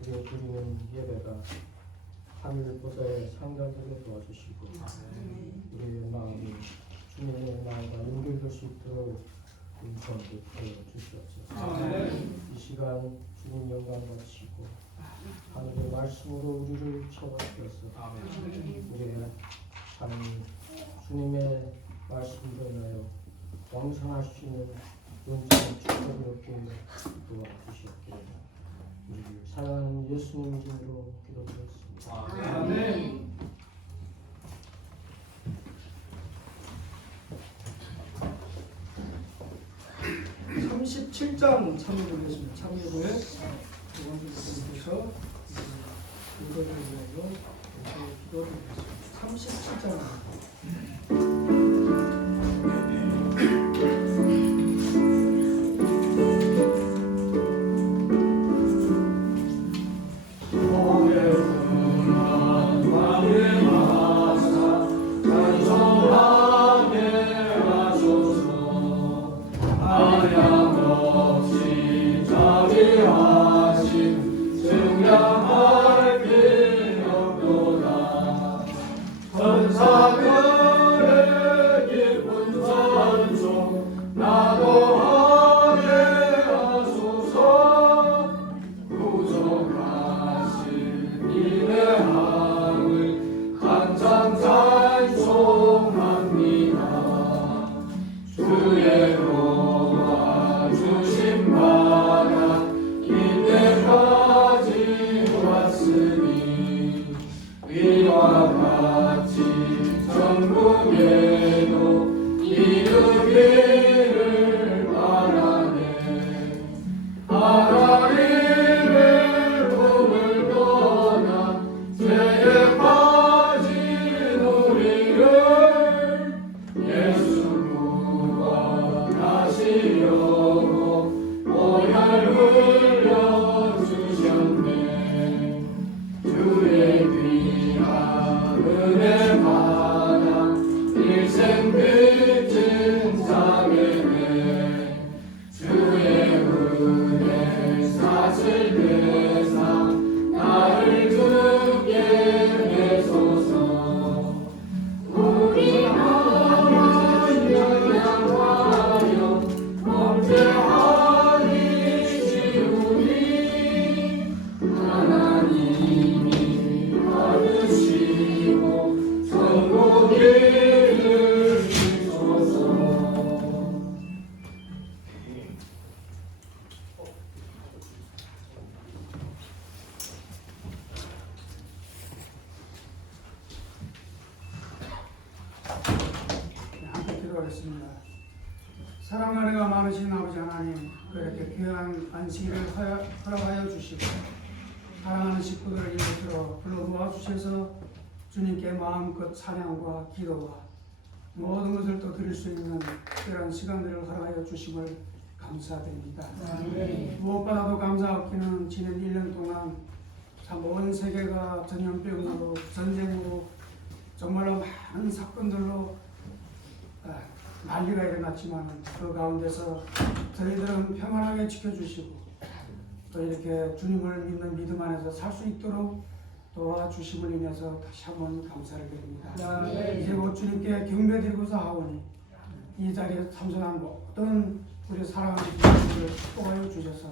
우리가 드리는 예배가 하늘보다의 상달되게 도와주시고 우리의 마음이 주님의 마음과 연결될 수 있도록 인도하여 주시옵소서. 이 시간 주님 영광 받으시고 하늘의 말씀으로 우리를 채워주셔서 우리의 삶이 주님의 말씀으로 인하여 왕성할 수 있는 온전한 축복을 얻게 도와주시옵기를 우리를 사랑하는 예수님 이름으로 기도드렸습니다. 아멘. 37장 참여되겠습니다. 참여를 이번주님께서 이거를 위하여 기도드리겠습니다. 37장. 사랑하는 많으신 아버지 하나님, 그렇게 귀한 안식일을 허락하여 주시고 사랑하는 식구들을 이곳으로 불러 모아 주셔서 주님께 마음껏 찬양과 기도와 모든 것을 또 드릴 수 있는 특별한 시간들을 허락하여 주심을 감사드립니다. 무엇보다도 감사하기는 지난 1년 동안 참 온 세계가 전염병으로 전쟁으로 정말로 많은 사건들로 난리가 일어났지만 그 가운데서 저희들은 평안하게 지켜주시고 또 이렇게 주님을 믿는 믿음 안에서 살 수 있도록 도와주심을 인해서 다시 한번 감사를 드립니다. 이제 곧 주님께 경배드리고자 하오니 이 자리에 참석한 모든 우리 사랑하는 주님을 축복하여 주셔서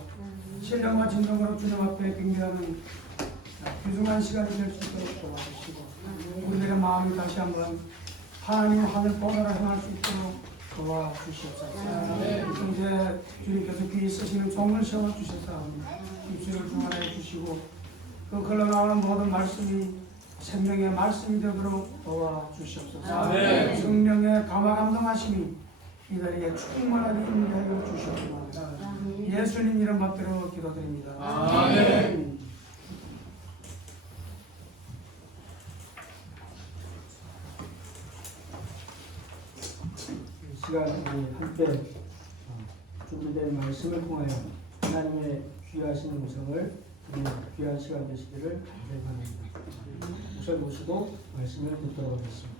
신령과 진정으로 주님 앞에 경배하는 귀중한 시간이 될 수 있도록 도와주시고 우리들의 마음이 다시 한번 하나님 하늘 보좌를 향할 수 있도록 도와주시옵소서. 이제 주님께서 귀히 쓰시는 종을 세워주셔서 입술을 중화해 주시고 그 흘러나오는 모든 말씀이 생명의 말씀이 되도록 도와주시옵소서. 성령의 감화감동하심이 이들에게 충만하게 임하여 주시옵소서. 예수님 이름 받들어 기도드립니다. 아멘. 시간 우리 함께 준비된 말씀을 통하여 하나님의 귀하신 음성을 드리는 귀한 시간 되시기를 간절합니다. 우선 모시고 말씀을 듣도록 하겠습니다.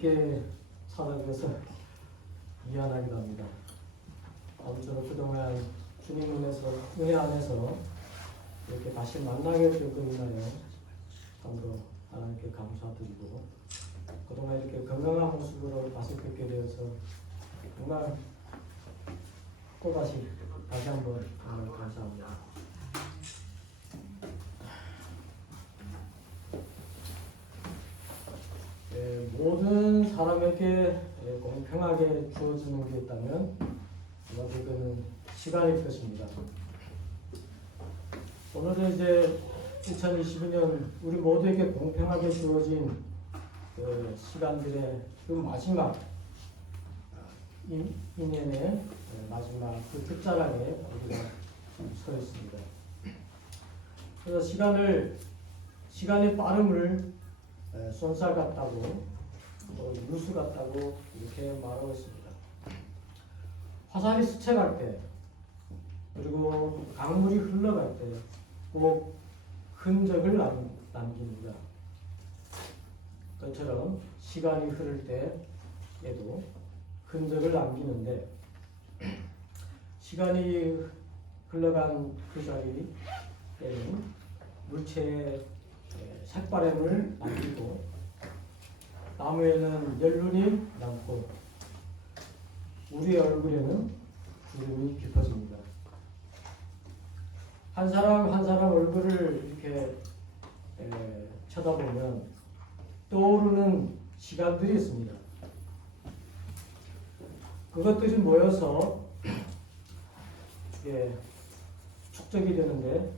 늦게 찾아뵈서 미안하기도 합니다. 아무쪼록 그동안 주님 은혜 안에서 이렇게 다시 만나게 되고 있나요? 참으로 하나님께 감사드리고 그동안 이렇게 건강한 모습으로 다시 뵙게 되어서 정말 또다시 다시 한번 정말 감사합니다. 모든 사람에게 공평하게 주어지는 게 있다면 아마 그거는 시간일 것입니다. 오늘은 이제 2022년 우리 모두에게 공평하게 주어진 그 시간들의 그 마지막 인연의 마지막 그 끝자락에 우리가 서 있습니다. 그래서 시간의 빠름을 손살 같다고 또 누수 같다고 이렇게 말하고 있습니다. 화살이 스쳐갈 때 그리고 강물이 흘러갈 때 꼭 흔적을 남깁니다. 그처럼 시간이 흐를 때에도 흔적을 남기는데 시간이 흘러간 그 자리에는 물체의 색바램을 남기고 나무에는 연륜이 남고 우리의 얼굴에는 주름이 깊어집니다. 한 사람 한 사람 얼굴을 이렇게 쳐다보면 떠오르는 시간들이 있습니다. 그것들이 모여서 축적이 되는데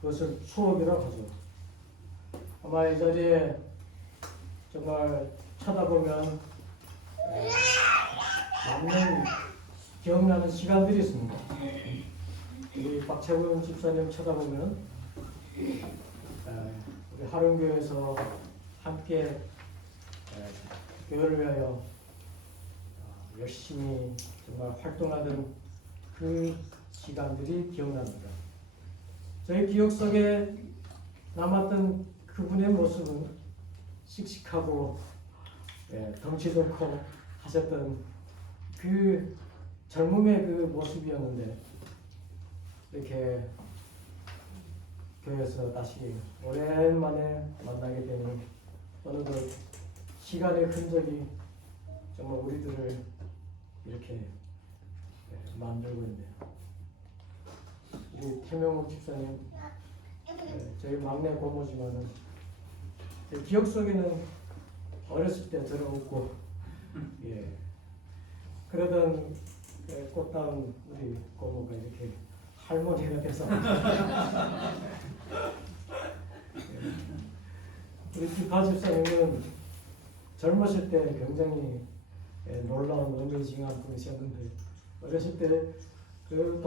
그것을 추억이라고 하죠. 아마 이 자리에 정말 쳐다보면 남는 기억나는 시간들이 있습니다. 우리 박채훈 집사님 쳐다보면 우리 하룡교에서 함께 교회를 위하여 열심히 정말 활동하던 그 시간들이 기억납니다. 저희 기억 속에 남았던 그분의 모습은 씩씩하고 덩치도 크고 하셨던 그 젊음의 그 모습이었는데 이렇게 교회에서 다시 오랜만에 만나게 되는 어느덧 시간의 흔적이 정말 우리들을 이렇게 만들고 있네요. 우리 태명욱 집사님, 저희 막내 고모지만은 제 기억 속에는 어렸을 때 들어오고 그러던 꽃다운 우리 고모가 이렇게 할머니가 돼서 우리 기파 집사님은 젊으실 때 굉장히 놀라운 어메이징한 분이셨는데 어렸을 때 그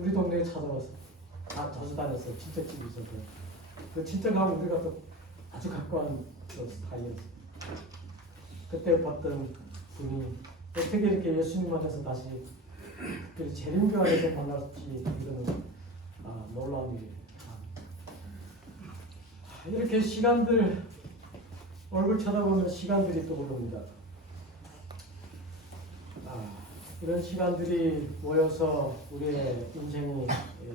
우리 동네에 찾아와서 자주 다녔어요. 친척집이 있어서 그 친척하고 우리가 또 아주 가까운 사이였어요. 그때 봤던 분이 어떻게 이렇게 예수님 만나서 다시 재림교 안에서 만날지 이거는 놀라운 일이에요. 이렇게 시간들 얼굴 쳐다보면 시간들이 떠오릅니다. 이런 시간들이 모여서 우리의 인생이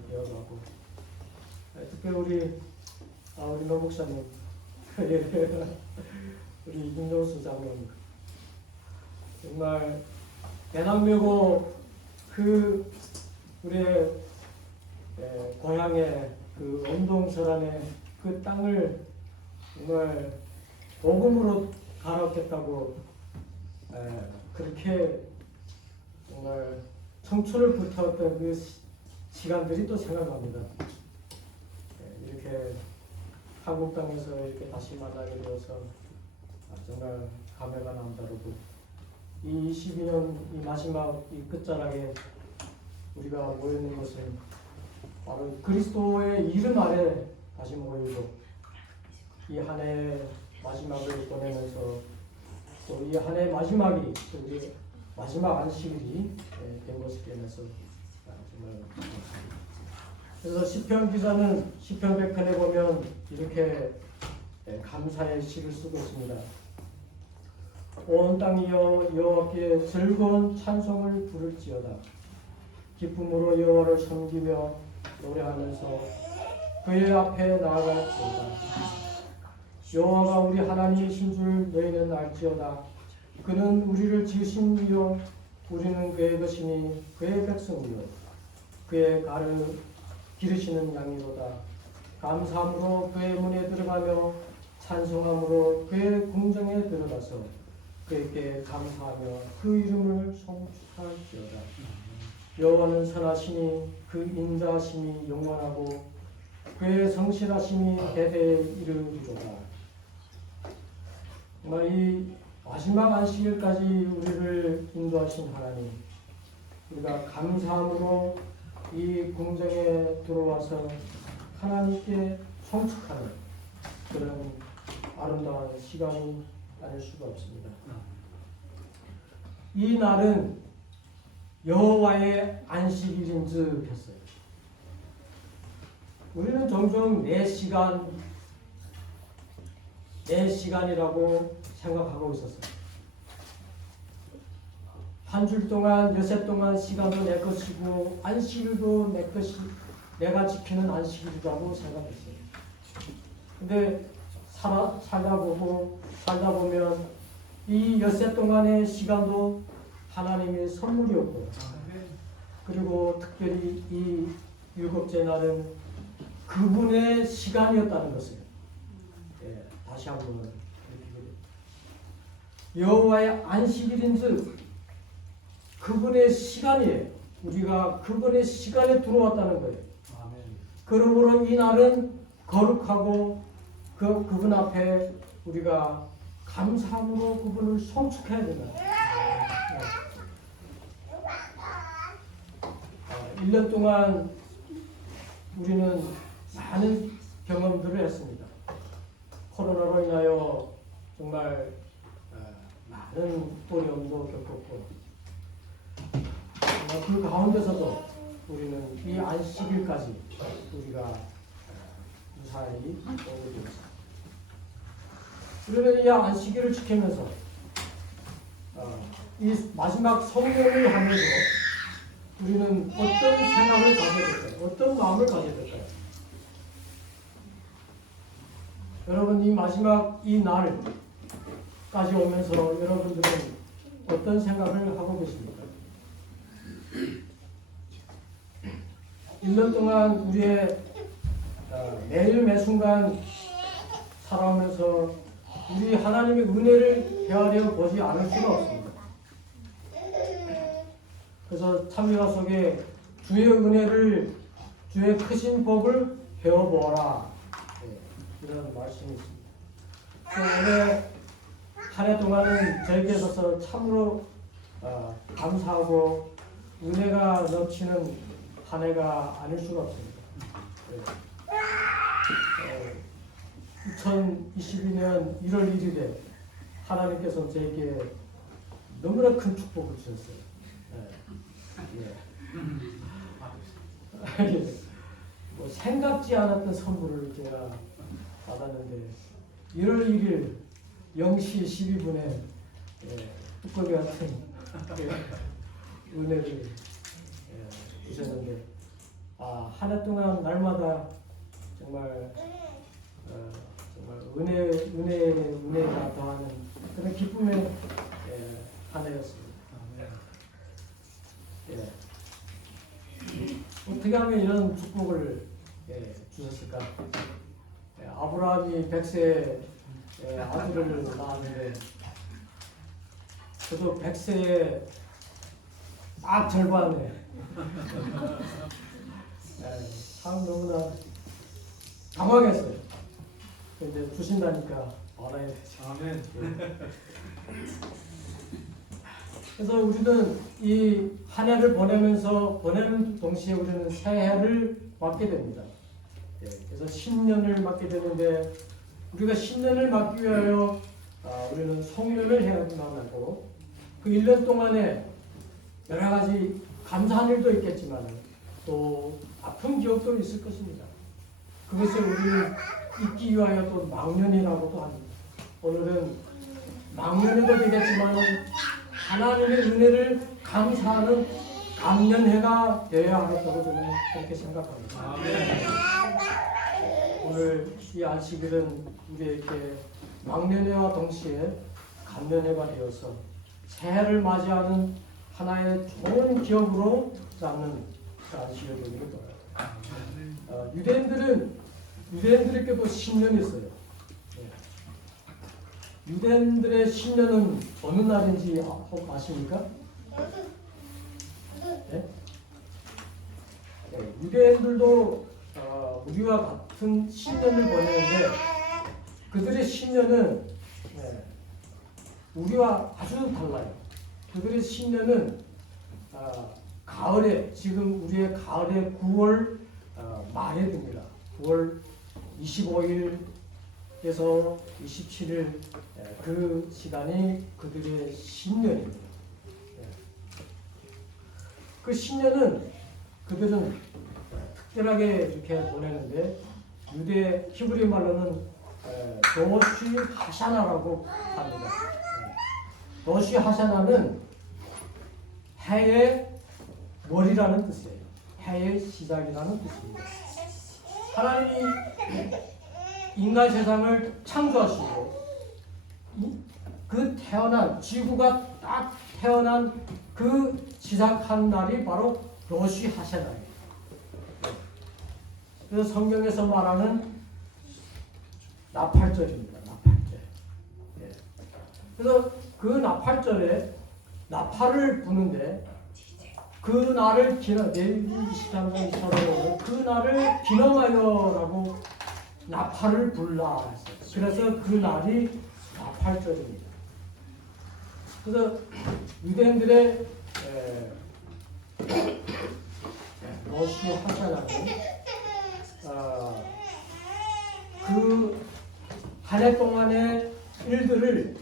되어가고 특별히 우리 노 목사님 우리 김정수 장로님 정말 대남묘고 그 우리의 고향의 그 온동설안의 그 땅을 정말 복음으로 갈아엎겠다고 그렇게 정말 청춘을 불태웠던 그 시간들이 또 생각납니다. 이렇게 한국 땅에서 이렇게 다시 만나게 되어서 정말 감회가 남다르고 이 22년 이 마지막 이 끝자락에 우리가 모여있는 것은 바로 그리스도의 이름 아래 다시 모이고 이 한 해의 마지막을 보내면서 또 이 한 해의 마지막이 우리 마지막 안식일이 된 것을 깨면서 정말 그래서 시편 기자는 시편 100편에 보면 이렇게 감사의 시를 쓰고 있습니다. 온 땅이여 여호와께 즐거운 찬송을 부를지어다. 기쁨으로 여호와를 섬기며 노래하면서 그의 앞에 나아갈지어다. 여호와가 우리 하나님이신 줄 너희는 알지어다. 그는 우리를 지으신 이요 우리는 그의 것이니 그의 백성이요 그의 기르시는 양이로다. 감사함으로 그의 문에 들어가며 찬송함으로 그의 궁정에 들어가서 그에게 감사하며 그 이름을 송축할지어다. 여호와는 선하시니 그 인자하심이 영원하고 그의 성실하심이 대대에 이르리로다. 정말 이 마지막 안식일까지 우리를 인도하신 하나님, 우리가 감사함으로 이 궁정에 들어와서 하나님께 송축하는 그런 아름다운 시간이 아닐 수가 없습니다. 이 날은 여호와의 안식일인즉 했어요. 우리는 종종 4시간이라고 생각하고 있었어요. 한 줄 동안, 여섯 동안 시간도 내 것이고 안식일도 내 것이, 내가 지키는 안식일이라고 생각했어요. 근데 살다 보면 이 엿새 동안의 시간도 하나님의 선물이었고요. 그리고 특별히 이 7째 날은 그분의 시간이었다는 것을 다시 한번 여호와의 안식일인즉 그분의 시간이에요. 우리가 그분의 시간에 들어왔다는 거예요. 그러므로 이 날은 거룩하고 그분 앞에 우리가 감사함으로 그분을 송축해야 된다. 1년 동안 우리는 많은 경험들을 했습니다. 코로나로 인하여 정말 많은 어려움도 겪었고 그 가운데서도 우리는 이 안식일까지 우리가 무사히 오게 되었습니다. 그러면 이 안식일을 지키면서 이 마지막 성령을 하면서 우리는 어떤 생각을 가져야 될까요? 어떤 마음을 가져야 될까요? 여러분, 이 마지막 이 날까지 오면서 여러분들은 어떤 생각을 하고 계십니까? 1년 동안 우리의 매일 매순간 살아오면서 우리 하나님의 은혜를 헤아려 보지 않을 수가 없습니다. 그래서 참여가 속에 주의 은혜를, 주의 크신 복을 배워보아라, 이런 말씀이 있습니다. 올해 한 해 동안은 저에게 있어서 참으로 감사하고 은혜가 넘치는 한 해가 아닐 수가 없습니다. 2022년 1월 1일에 하나님께서 저에게 너무나 큰 축복을 주셨어요. 뭐 생각지 않았던 선물을 제가 받았는데 1월 1일 0시 12분에 뚜껑이 같은 은혜를 주셨는데 한 해 동안 날마다 정말 은혜가 더하는 그런 기쁨의 한 해였습니다. 어떻게 하면 이런 축복을 주셨을까? 아브라함이 100세에 아들을 낳았는데 저도 100세에 딱 절반에 참 너무나 당황했어요. 이제 주신다니까 알아야 되죠. 아멘. 그래서 우리는 이 한 해를 보내는 동시에 우리는 새해를 맞게 됩니다. 그래서 신년을 맞게 되는데 우리가 신년을 맞기 위하여 우리는 성년을 해야만 하고 그 1년 동안에 여러 가지 감사한 일도 있겠지만 또 아픈 기억도 있을 것입니다. 그것을 우리는 잊기 위하여 또 망년이라고도 합니다. 오늘은 막년회도 되겠지만 하나님의 은혜를 감사하는 감년회가 되어야 하겠다고 저는 그렇게 생각합니다. 오늘 이 안식일은 우리에게 막년회와 동시에 감년회가 되어서 새해를 맞이하는 하나의 좋은 기억으로 남는 그 안식일이 되기를 바랍니다. 유대인들에게도 신년이 있어요. 유대인들의 신년은 어느 날인지 아십니까? 네? 유대인들도 우리와 같은 신년을 보내는데 그들의 신년은 우리와 아주 달라요. 그들의 신년은 가을에, 지금 우리의 가을에 9월 말에 듭니다. 9월 25일에서 27일 그 시간이 그들의 신년입니다. 그 신년은 그들은 특별하게 이렇게 보내는데 유대 히브리 말로는 로시 하샤나라고 합니다. 로시 하샤나는 해의 월이라는 뜻이에요. 해의 시작이라는 뜻입니다. 하나님이 인간 세상을 창조하시고 그 태어난 지구가 딱 태어난 그 시작한 날이 바로 로시 하샤나예요. 그래서 성경에서 말하는 나팔절입니다. 나팔절. 그래서 그 나팔절에 나팔을 부는데 그 날을 내일 23년 24년 그 날을 기념하여라고 나팔을 불라 했어요. 그래서 그 날이 나팔절입니다. 그래서 유대인들의 로시 하샤나는 그 한 해 동안의 일들을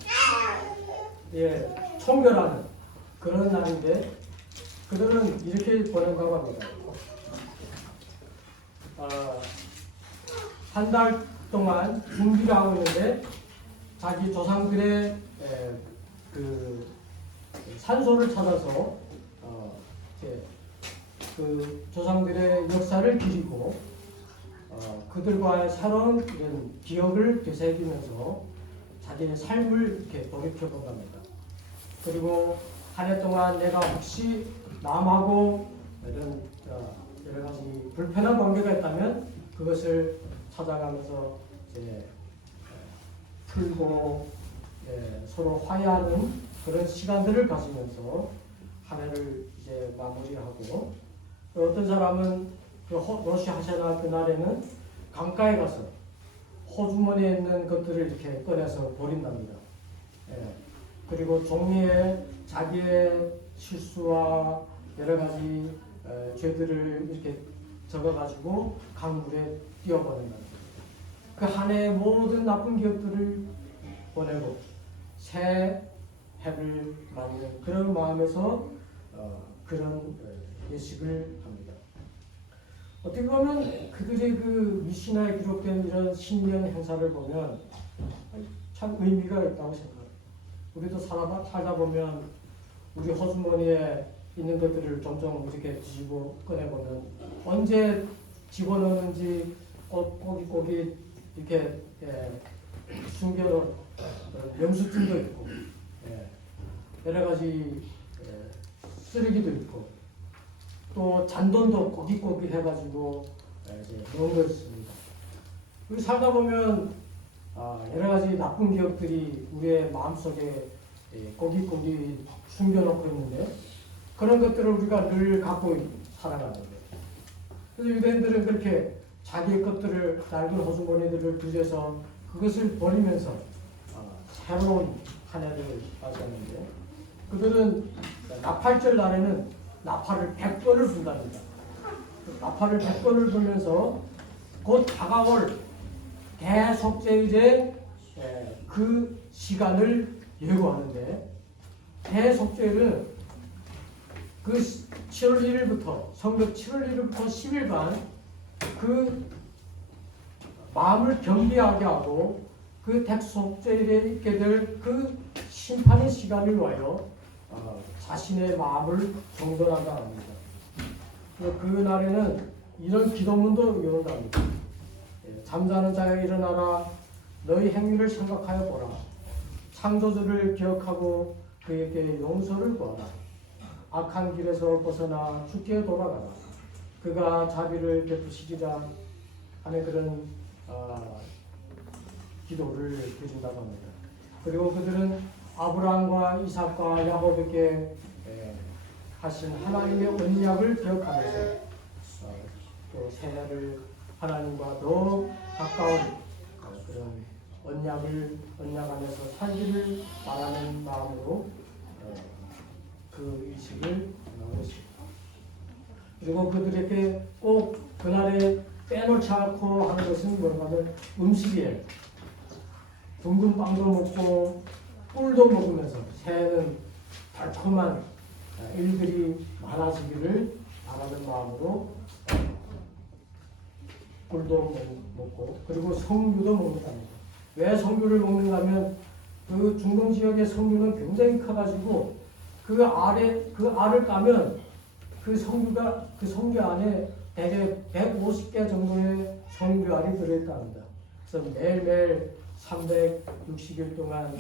총결하는 그런 날인데 그들은 이렇게 보낸다고 합니다. 한 달 동안 준비를 하고 있는데 자기 조상들의 그 산소를 찾아서 그 조상들의 역사를 기리고 그들과의 새로운 이런 기억을 되새기면서 자기의 삶을 이렇게 돌이켜본답니다. 그리고 한 해 동안 내가 혹시 남하고 이런 여러 가지 불편한 관계가 있다면 그것을 찾아가면서 이제 풀고 서로 화해하는 그런 시간들을 가지면서 한 해를 이제 마무리하고 어떤 사람은 그 로시 하샤나 그날에는 강가에 가서 호주머니에 있는 것들을 이렇게 꺼내서 버린답니다. 그리고 종이에 자기의 실수와 여러 가지 죄들을 이렇게 적어가지고 강물에 띄워버린답니다. 그 한 해의 모든 나쁜 기억들을 보내고 새 해를 맞는 그런 마음에서 그런 예식을 합니다. 어떻게 보면 그들의 그 미시나에 기록된 이런 신년 행사를 보면 참 의미가 있다고 생각합니다. 우리도 살다 보면 우리 호주머니에 있는 것들을 점점 이렇게 뒤집어 꺼내보면 언제 집어넣는지 꼬깃꼬깃 이렇게 숨겨놓은 영수증도 있고 여러 가지 쓰레기도 있고 또 잔돈도 꼬깃꼬깃 해가지고 이제 넣은 거 있습니다. 우리 살다 보면 여러 가지 나쁜 기억들이 우리의 마음속에 꼬깃꼬깃 숨겨놓고 있는데 그런 것들을 우리가 늘 갖고 살아가는 거예요. 그래서 유대인들은 그렇게 자기의 것들을 낡은 호주머니들을 빌려서 그것을 버리면서 새로운 한 해를 맞이하는데 그들은 나팔절 날에는 나팔을 100번을 분답니다. 나팔을 100번을 불면서 곧 다가올 대속죄일의 그 시간을 예고하는데 대속죄일은 그 7월 1일부터 성벽 7월 1일부터 10일간 그 마음을 겸비하게 하고 그 대속죄일에 있게 될 그 심판의 시간을 위하여 자신의 마음을 정돈하다 합니다. 그 날에는 이런 기도문도 외운답니다. 잠자는 자여 일어나라, 너희 행위를 생각하여 보라. 창조주를 기억하고 그에게 용서를 구하라. 악한 길에서 벗어나 주께 돌아가라. 그가 자비를 베푸시리라 하는 그런 기도를 드린다고 합니다. 그리고 그들은 아브라함과 이삭과 야곱에게 하신 하나님의 언약을 기억하면서 또 새해를 하나님과 더 가까운 그런 언약하면서 살기를 바라는 마음으로 그 의식을 나누었습니다. 그리고 그들에게 꼭 그날에 빼놓지 않고 하는 것은 뭐냐면 음식이에요. 둥근 빵도 먹고 꿀도 먹으면서 새해는 달콤한 일들이 많아지기를 바라는 마음으로 꿀도 먹고 그리고 성류도 먹는답니다. 왜 성류를 먹는가 하면 그 중동 지역의 성류는 굉장히 커가지고 그 알을 까면 그 성류 안에 대개 150개 정도의 성류알이 들어있답니다. 그래서 매일매일 360일 동안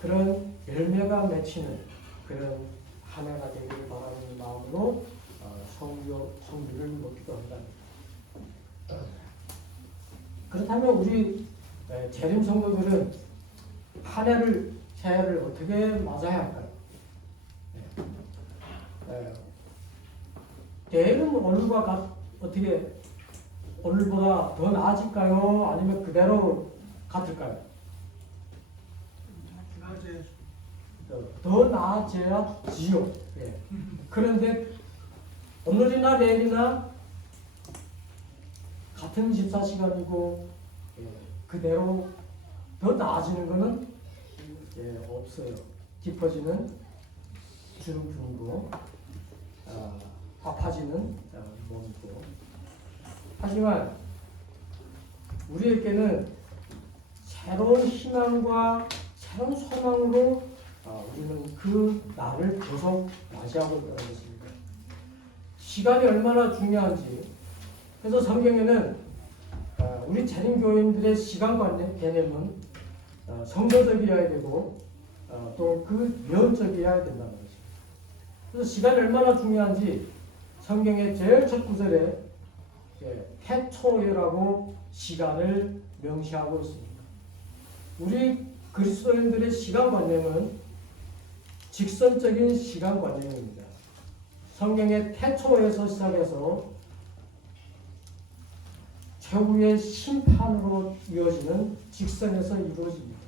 그런 열매가 맺히는 그런 한 해가 되기를 바라는 마음으로 성류를 먹기도 한다. 그렇다면 우리 재림 성도들은 새해를 어떻게 맞아야 할까요? 대개는 어떻게 오늘보다 더 나아질까요? 아니면 그대로 같을까요? 더 나아져야지요. 예. 그런데 오늘이나 내일이나 같은 24시간이고 그대로 더 나아지는 것은 없어요. 깊어지는 주름뿐이고 아파지는 몸이고. 하지만 우리에게는 새로운 희망과 새로운 소망으로 우리는 그 날을 계속 맞이하고 있다는 것입니다. 시간이 얼마나 중요한지. 그래서 성경에는 우리 재림교인들의 시간 개념은 성도적이어야 되고 또 그 면적이어야 된다는 것입니다. 그래서 시간이 얼마나 중요한지 성경의 제일 첫 구절에 태초에라고 시간을 명시하고 있습니다. 우리 그리스도인들의 시간관념은 직선적인 시간관념입니다. 성경의 태초에서 시작해서 최후의 심판으로 이어지는 직선에서 이루어집니다.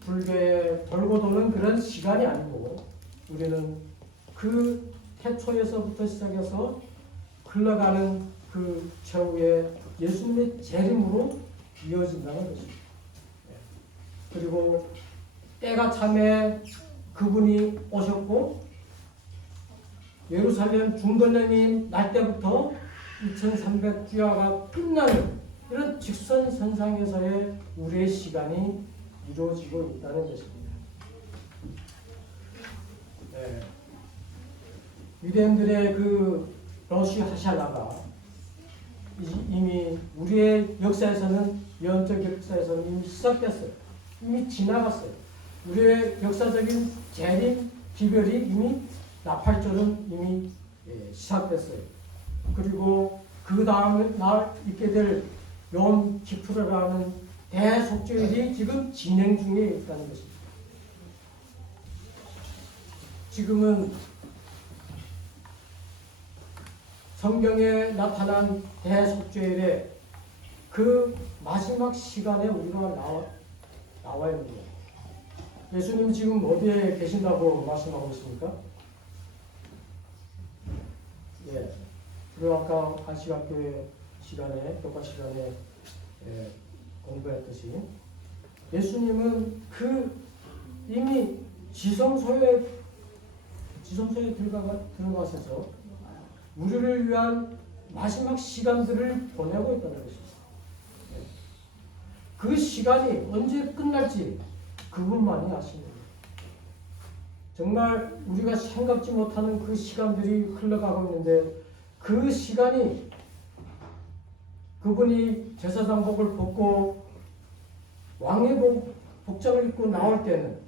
불교의 돌고 도는 그런 시간이 아니고 우리는 그 태초에서부터 시작해서 흘러가는 그 최후의 예수님의 재림으로 이어진다는 것입니다. 그리고 때가 참에 그분이 오셨고 예루살렘 중건령이 날 때부터 2300주야가 끝나는 이런 직선선상에서의 우리의 시간이 이루어지고 있다는 것입니다. 유대인들의 그 러시 하샬라가 이미 우리의 역사에서는 영적 역사에서는 이미 시작됐어요. 이미 지나갔어요. 우리의 역사적인 재림 기별이 이미 나팔절은 이미 시작됐어요. 그리고 그 다음에 날 있게 될 욤 키푸르라는 대속죄일이 지금 진행 중에 있다는 것입니다. 지금은 성경에 나타난 대속죄일의 그 마지막 시간에 우리가 나와 있는 거예요. 예수님 지금 어디에 계신다고 말씀하고 있습니까? 그리고 아까 한시간교회 시간에 독학 시간에 공부했듯이 예수님은 그 이미 지성소에 들어가셔서 우리를 위한 마지막 시간들을 보내고 있다는 것입니다. 그 시간이 언제 끝날지 그분만이 아십니다. 정말 우리가 생각지 못하는 그 시간들이 흘러가고 있는데 그 시간이 그분이 제사장복을 벗고 왕의 복장을 입고 나올 때는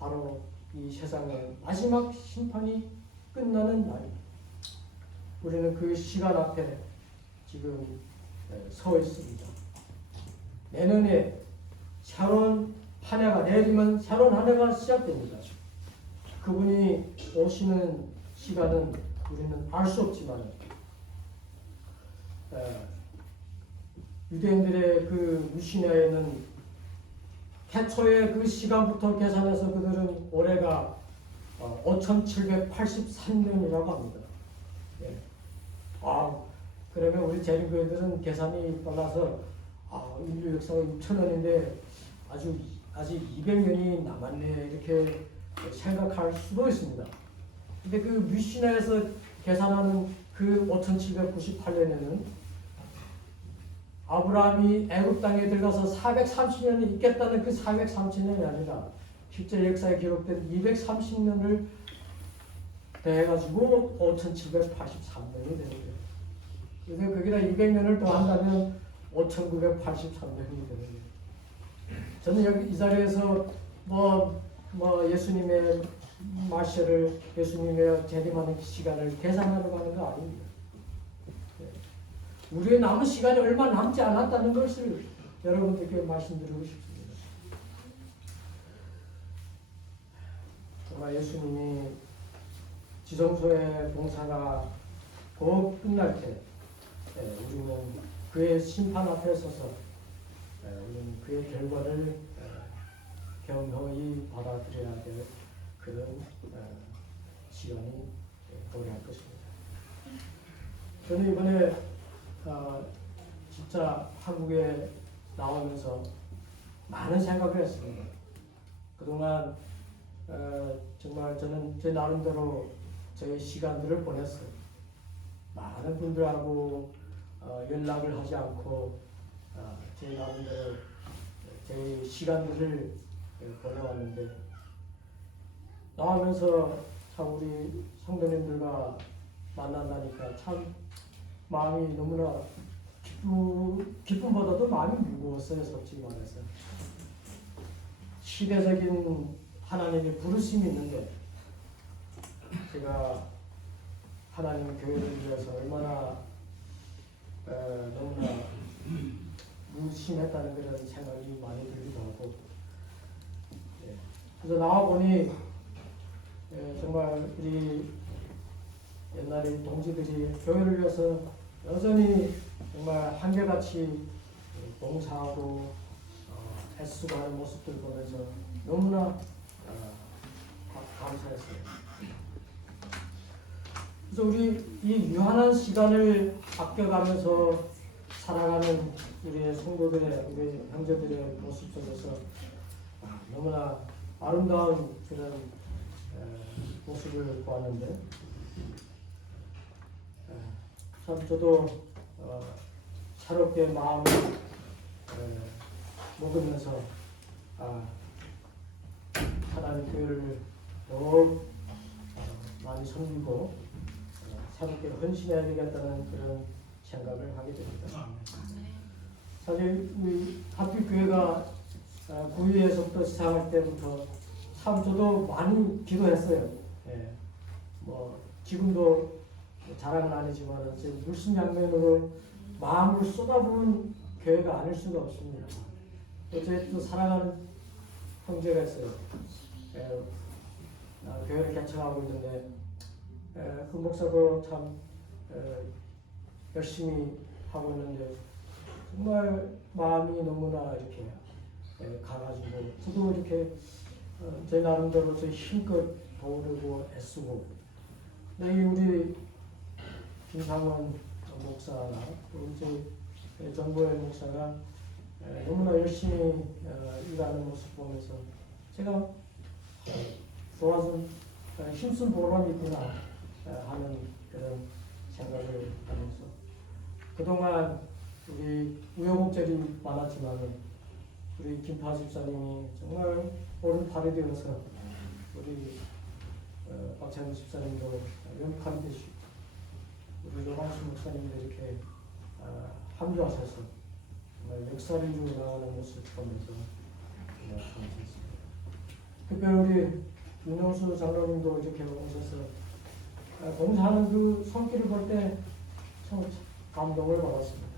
바로 이 세상의 마지막 심판이 끝나는 날입니다. 우리는 그 시간 앞에 지금 서 있습니다. 내년에 새로운 한 해가 내리면 새로운 한 해가 시작됩니다. 그분이 오시는 시간은 우리는 알 수 없지만 유대인들의 그 무시냐에는 태초의 그 시간부터 계산해서 그들은 올해가 5783년이라고 합니다. 예. 그러면 우리 재림교회들은 계산이 빨라서 인류 역사가 6천년인데 아직 200년이 남았네 이렇게 생각할 수도 있습니다. 근데 그 미시나에서 계산하는 그 5798년에는 아브라함이 애굽 땅에 들어가서 430년이 있겠다는 그 430년이 아니라 실제 역사에 기록된 230년을 더해가지고 5783년이 되는 거예요. 그래서 거기다 200년을 더한다면 5983년이 되는 거예요. 저는 여기 이 자리에서 뭐 예수님의 마셔를 예수님의 재림하는 시간을 계산하려고 하는 거 아닙니다. 우리의 남은 시간이 얼마 남지 않았다는 것을 여러분들께 말씀드리고 싶습니다. 정말 예수님이 지성소의 봉사가 곧 끝날 때 우리는 그의 심판 앞에 서서 우리는 그의 결과를 겸허히 받아들여야 될 그런 시간이 도래할 것입니다. 저는 이번에 진짜 한국에 나오면서 많은 생각을 했습니다. 그동안 정말 저는 제 나름대로 저의 시간들을 보냈어요. 많은 분들하고 연락을 하지 않고 제 나름대로 제 시간들을 보내왔는데 나오면서 참 우리 성도님들과 만난다니까 참 마음이 너무나 기쁨보다도 마음이 무거웠어요. 솔직히 말해서 시대적인 하나님의 부르심이 있는데 제가 하나님 교회를 위해서 얼마나 너무나 무심했다는 그런 생각이 많이 들기도 하고 그래서 나와보니 정말 우리 옛날에 동지들이 교회를 위해서 여전히 정말 한결같이 봉사하고 애쓰고 하는 모습들 보면서 너무나 감사했어요. 그래서 우리 이 유한한 시간을 아껴가면서 살아가는 우리의 성도들의 우리 형제들의 모습 속에서 너무나 아름다운 그런 모습을 보았는데 참 저도 새롭게 마음을 먹으면서 하나님 교회를 더욱 많이 섬기고 새롭게 헌신해야 되겠다는 그런 생각을 하게 됩니다. 사실 우리 하필교회가 구의에서부터 시작할 때부터 참 저도 많이 기도했어요. 지금도 자랑은 아니지만 물심양면으로 마음을 쏟아부은 교회가 아닐 수가 없습니다. 어제 또 사랑하는 형제가 있어요. 교회를 개척하고 있는데 그 목사도 참 열심히 하고 있는데 정말 마음이 너무나 이렇게 가가지고 저도 이렇게 제 나름대로 제 힘껏 도우려고 애쓰고 근데 우리 김상원 목사나 우리 정보의 목사가 너무나 열심히 일하는 모습 보면서 제가 도와서 힘쓴 보람이 있구나 하는 그런 생각을 하면서 그동안 우리 우여곡절이 많았지만 우리 김파 집사님이 정말 오른팔이 되어서 우리 박찬희 집사님도 연판 되시고 우리 조광수 목사님도 이렇게 함께하셔서 정말 역사를 이루어 나가는 모습을 보면서 정말 감사했습니다. 특별히 우리 윤영수 장로님도 이렇게 오셔서 봉사하는 그 손길을 볼 때 참 감동을 받았습니다.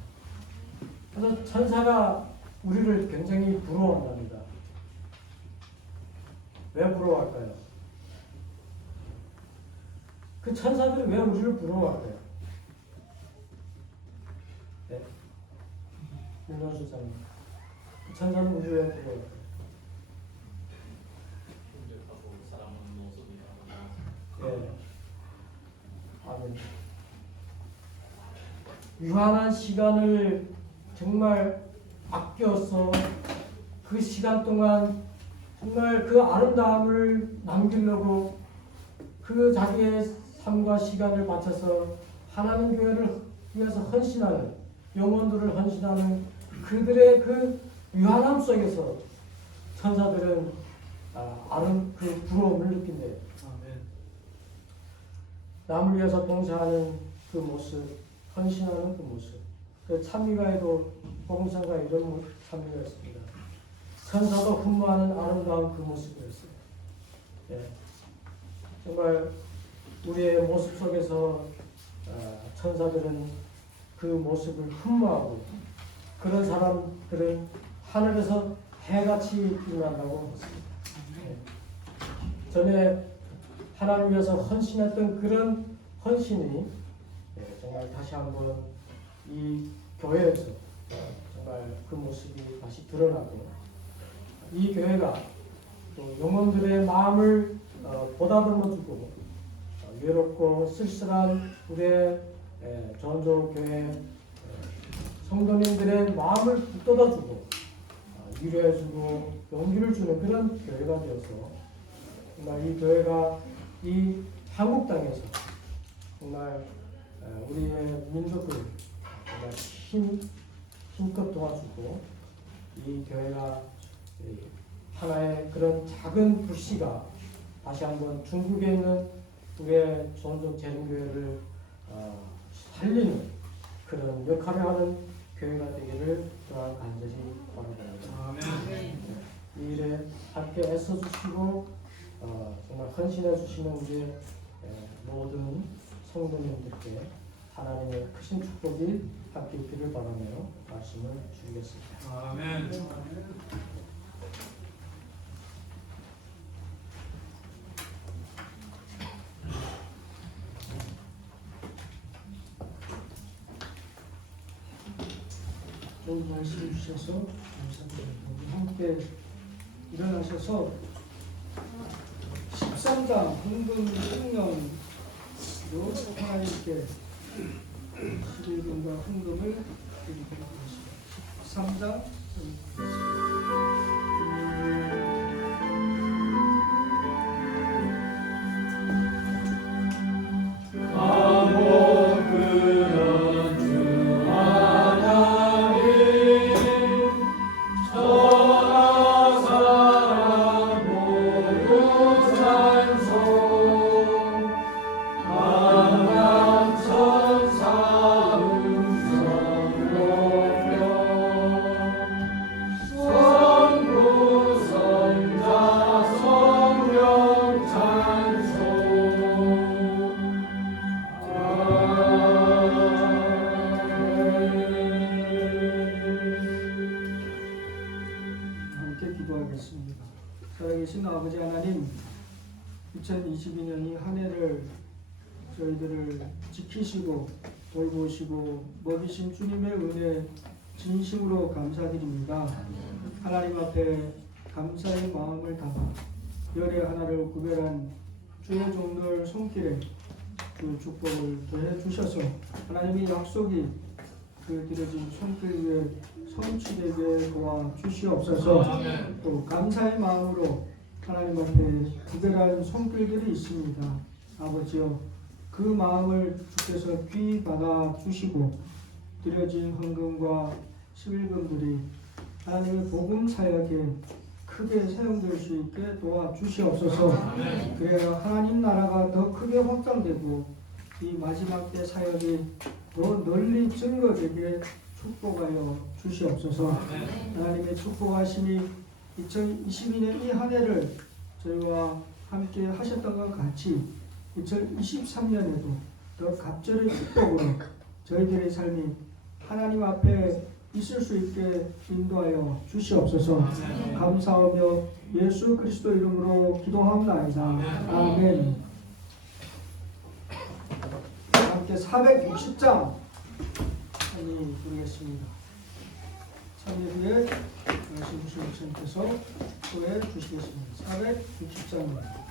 그래서 천사가 우리를 굉장히 부러워한답니다. 왜 부러워할까요? 그 천사들이 왜 우리를 부러워할까요? 네. 윤영수 장로님, 그 천사는 우리를 왜 부러워할까요? 예. 아멘. 유한한 시간을 정말 아껴서 그 시간 동안 정말 그 아름다움을 남기려고 그 자기의 삶과 시간을 바쳐서 하나님 교회를 위해서 헌신하는 영혼들을 헌신하는 그들의 그 유한함 속에서 천사들은 그 부러움을 느낀대요. 남을 위해서 봉사하는 그 모습, 헌신하는 그 모습. 그 찬미가에도 복음성가 이런 찬미가 있습니다. 천사도 흠모하는 아름다운 그 모습이었어요. 예. 정말 우리의 모습 속에서 천사들은 그 모습을 흠모하고 그런 사람들은 하늘에서 해같이 일어난다고 했습니다. 예. 전에 하나님 위해서 헌신했던 그런 헌신이 정말 다시 한번 이 교회에서 정말 그 모습이 다시 드러나고 이 교회가 또 영혼들의 마음을 보다듬어주고 외롭고 쓸쓸한 우리의 전조교회 성도님들의 마음을 붙들어주고 위로해주고 용기를 주는 그런 교회가 되어서 정말 이 교회가 이 한국 땅에서 정말 우리의 민족을 정말 힘껏 도와주고 이 교회가 하나의 그런 작은 불씨가 다시 한번 중국에 있는 우리의 전도 재림교회를 살리는 그런 역할을 하는 교회가 되기를 또한 간절히 바랍니다. 이 일에 함께 애써주시고 정말 헌신해 주시는 우리 모든 성도님들께 하나님의 크신 축복이 함께 있기를 바라며 말씀을 드리겠습니다. 아멘. 좋은 말씀 주셔서 감사드립니다. 우리 함께 일어나셔서 13장 헌금 성령으로 하나님께 11분과 헌금을 드리도록 하겠습니다. 13장 기도하겠습니다. 살아계신 아버지 하나님, 2022년이 한 해를 저희들을 지키시고 돌보시고 먹이신 주님의 은혜 진심으로 감사드립니다. 하나님 앞에 감사의 마음을 담아 열의 하나를 구별한 주의 종들 손길에 그 축복을 더해 주셔서 하나님의 약속이 그 드려진 손길 위에 성취되게 도와주시옵소서. 또 감사의 마음으로 하나님 앞에 구별한 손길들이 있습니다. 아버지여, 그 마음을 주께서 귀 받아 주시고 드려진 헌금과 11금들이 하나님의 복음 사역에 크게 사용될 수 있게 도와주시옵소서. 그래야 하나님 나라가 더 크게 확장되고 이 마지막 때 사역이 더 널리 증거되게 축복하여 주시옵소서. 하나님의 축복하심이 2022년 이 한 해를 저희와 함께 하셨던 것 같이 2023년에도 더 갑절의 축복으로 저희들의 삶이 하나님 앞에 있을 수 있게 인도하여 주시옵소서. 감사하며 예수 그리스도 이름으로 기도합나이다. 아멘. 함께 460장 찬미 부르겠습니다. 찬미 후에 신부신 목사님께서 소개해 주시겠습니다. 460장입니다.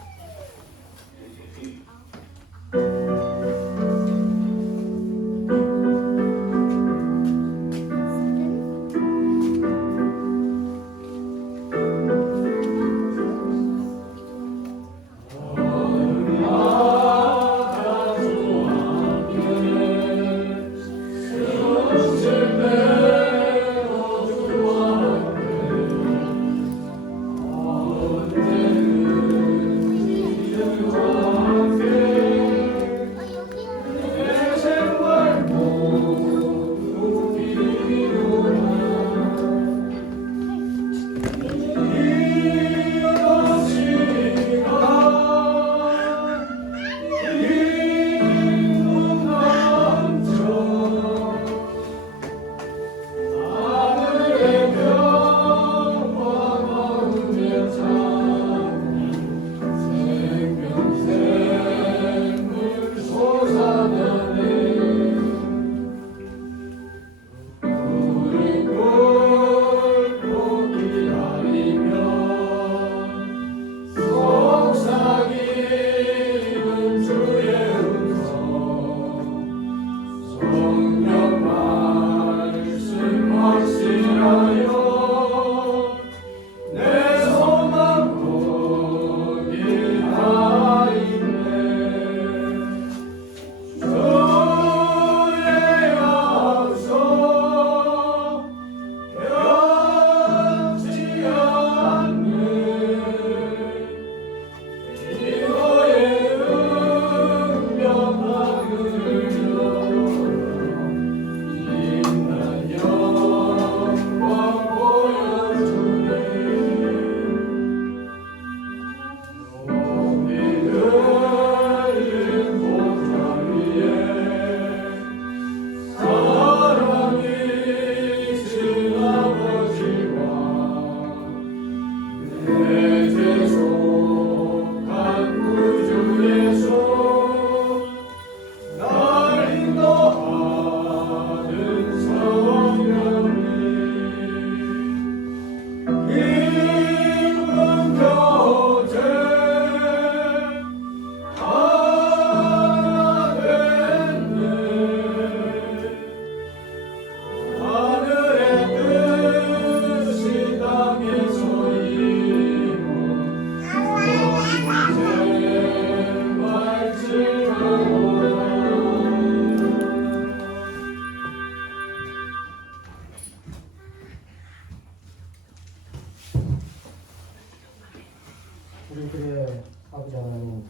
우리들의 아버지 하나님,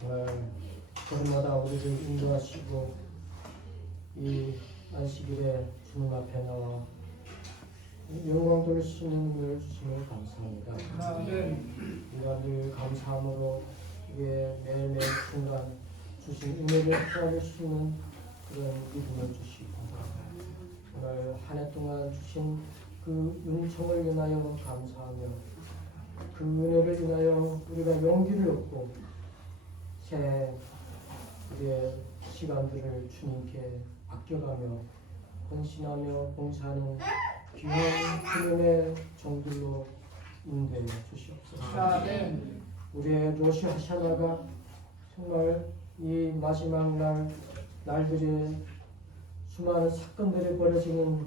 정말 저녁마다 우리를 인도하시고 이 안식일에 주님 앞에 나와 영광 돌리시는 은혜를 주시면 감사합니다. 우리가 늘 감사함으로 이게 매일매일 순간 주신 은혜를 헤아릴 수 있는 그런 믿음을 주시고 정말 한 해 동안 주신 그 은총을 인하여 감사하며 그 은혜를 인하여 우리가 용기를 얻고 새 우리의 시간들을 주님께 아껴가며 헌신하며 봉사하는 귀한 하나님의 종들로 인도해 주시옵소서. 우리의 로시 하샤나가 정말 이 마지막 날들에 수많은 사건들이 벌어지는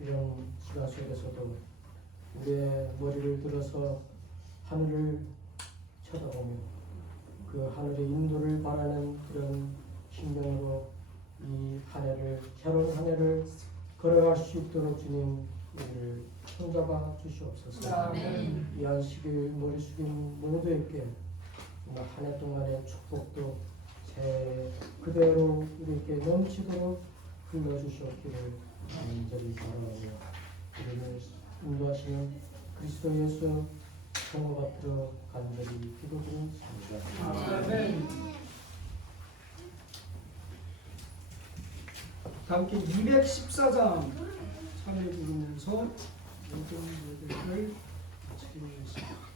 이런 시간 속에서도 우리의 머리를 들어서 하늘을 쳐다보며 그 하늘의 인도를 바라는 그런 심령으로 이 한 해를 새로운 한 해를 걸어갈 수 있도록 주님 우리를 손잡아 주시옵소서. 아멘. 이 안식일 머리 숙인 모두에게 한 해 동안의 축복도 그대로 우리에게 넘치도록 흘려주셨기를 간절히 바라오며 우리를 인도하시는 그리스도 예수 성호 받들어 간절히 기도드립니다. 아멘. 함께 214장 찬양 부르면서 모든 예배를 마치기로 하겠습니다.